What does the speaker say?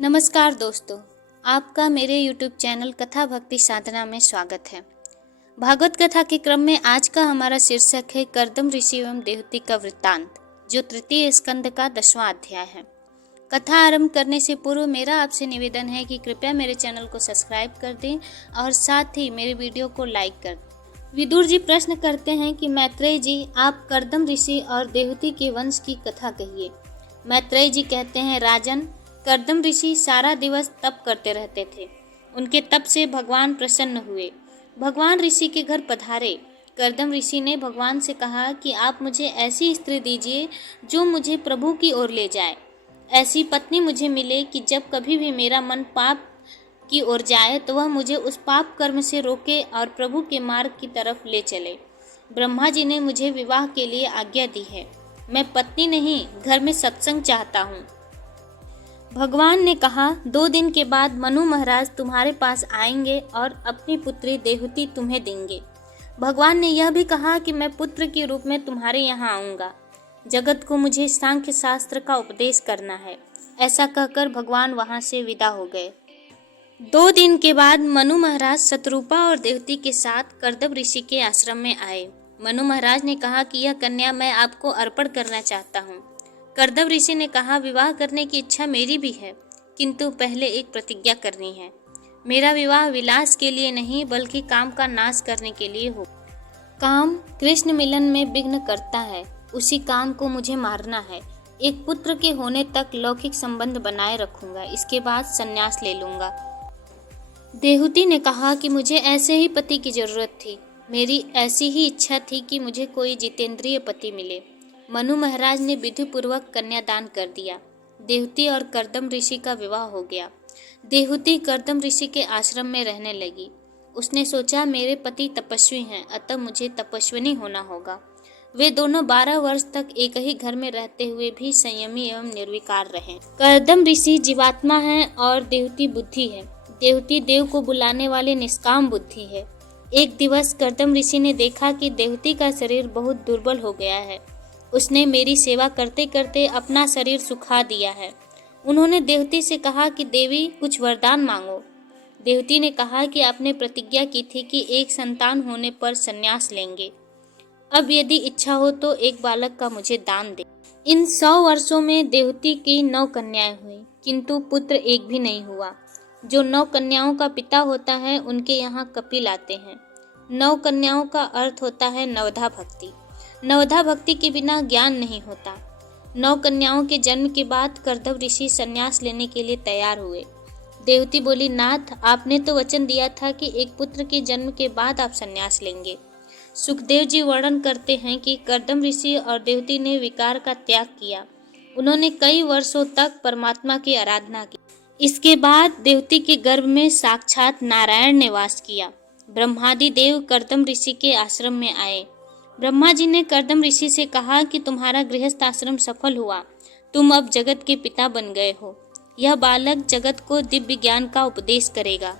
नमस्कार दोस्तों, आपका मेरे YouTube चैनल कथा भक्ति साधना में स्वागत है। भागवत कथा के क्रम में आज का हमारा शीर्षक है कर्दम ऋषि एवं देवहूति का वृत्तांत, जो तृतीय स्कंद का 10वां अध्याय है। कथा आरंभ करने से पूर्व मेरा आपसे निवेदन है कि कृपया मेरे चैनल को सब्सक्राइब कर दें और साथ ही मेरे वीडियो को लाइक कर दें। विदुर जी प्रश्न करते हैं कि मैत्रेय जी, आप कर्दम ऋषि और देवहूति के वंश की कथा कहिए। मैत्रेय जी कहते हैं, राजन, कर्दम ऋषि सारा दिवस तप करते रहते थे। उनके तप से भगवान प्रसन्न हुए। भगवान ऋषि के घर पधारे। कर्दम ऋषि ने भगवान से कहा कि आप मुझे ऐसी स्त्री दीजिए जो मुझे प्रभु की ओर ले जाए। ऐसी पत्नी मुझे मिले कि जब कभी भी मेरा मन पाप की ओर जाए तो वह मुझे उस पाप कर्म से रोके और प्रभु के मार्ग की तरफ ले चले। ब्रह्मा जी ने मुझे विवाह के लिए आज्ञा दी है। मैं पत्नी नहीं, घर में सत्संग चाहता हूँ। भगवान ने कहा, 2 दिन के बाद मनु महाराज तुम्हारे पास आएंगे और अपनी पुत्री देवहूति तुम्हें देंगे। भगवान ने यह भी कहा कि मैं पुत्र के रूप में तुम्हारे यहाँ आऊँगा। जगत को मुझे सांख्य शास्त्र का उपदेश करना है। ऐसा कहकर भगवान वहाँ से विदा हो गए। 2 दिन के बाद मनु महाराज शतरूपा और देवहूति के साथ कर्दम ऋषि के आश्रम में आए। मनु महाराज ने कहा कि यह कन्या मैं आपको अर्पण करना चाहता हूँ। कर्दम ऋषि ने कहा, विवाह करने की इच्छा मेरी भी है, किंतु पहले एक प्रतिज्ञा करनी है। मेरा विवाह विलास के लिए नहीं बल्कि काम का नाश करने के लिए हो। काम कृष्ण मिलन में विघ्न करता है, उसी काम को मुझे मारना है। एक पुत्र के होने तक लौकिक संबंध बनाए रखूंगा, इसके बाद संन्यास ले लूंगा। देवहूति ने कहा कि मुझे ऐसे ही पति की जरूरत थी। मेरी ऐसी ही इच्छा थी कि मुझे कोई जितेंद्रिय पति मिले। मनु महाराज ने विधि पूर्वक कन्यादान कर दिया। देवहूति और कर्दम ऋषि का विवाह हो गया। देवहूति कर्दम ऋषि के आश्रम में रहने लगी। उसने सोचा, मेरे पति तपस्वी हैं, अतः मुझे तपस्विनी होना होगा। वे दोनों 12 वर्ष तक एक ही घर में रहते हुए भी संयमी एवं निर्विकार रहे। कर्दम ऋषि जीवात्मा है और देवहूति बुद्धि है। देवहूति देव को बुलाने वाली निष्काम बुद्धि है। एक दिवस कर्दम ऋषि ने देखा कि देवहूति का शरीर बहुत दुर्बल हो गया है। उसने मेरी सेवा करते करते अपना शरीर सुखा दिया है। उन्होंने देवहूति से कहा कि देवी, कुछ वरदान मांगो। देवहूति ने कहा कि आपने प्रतिज्ञा की थी कि एक संतान होने पर संन्यास लेंगे। अब यदि इच्छा हो तो एक बालक का मुझे दान दे। इन 100 वर्षों में देवहूति की 9 कन्याएं हुई, किंतु पुत्र एक भी नहीं हुआ। जो 9 कन्याओं का पिता होता है उनके यहाँ कपिल आते हैं। 9 कन्याओं का अर्थ होता है नवधा भक्ति। नवधा भक्ति के बिना ज्ञान नहीं होता। 9 कन्याओं के जन्म के बाद कर्दम ऋषि संन्यास लेने के लिए तैयार हुए। देवहूति बोली, नाथ, आपने तो वचन दिया था कि एक पुत्र के जन्म के बाद आप संन्यास लेंगे। सुखदेव जी वर्णन करते हैं कि कर्दम ऋषि और देवहूति ने विकार का त्याग किया। उन्होंने कई वर्षों तक परमात्मा की आराधना की। इसके बाद देवहूति के गर्भ में साक्षात नारायण ने वास किया। ब्रह्मादि देव कर्दम ऋषि के आश्रम में आए। ब्रह्मा जी ने कर्दम ऋषि से कहा कि तुम्हारा गृहस्थ आश्रम सफल हुआ, तुम अब जगत के पिता बन गए हो। यह बालक जगत को दिव्य ज्ञान का उपदेश करेगा।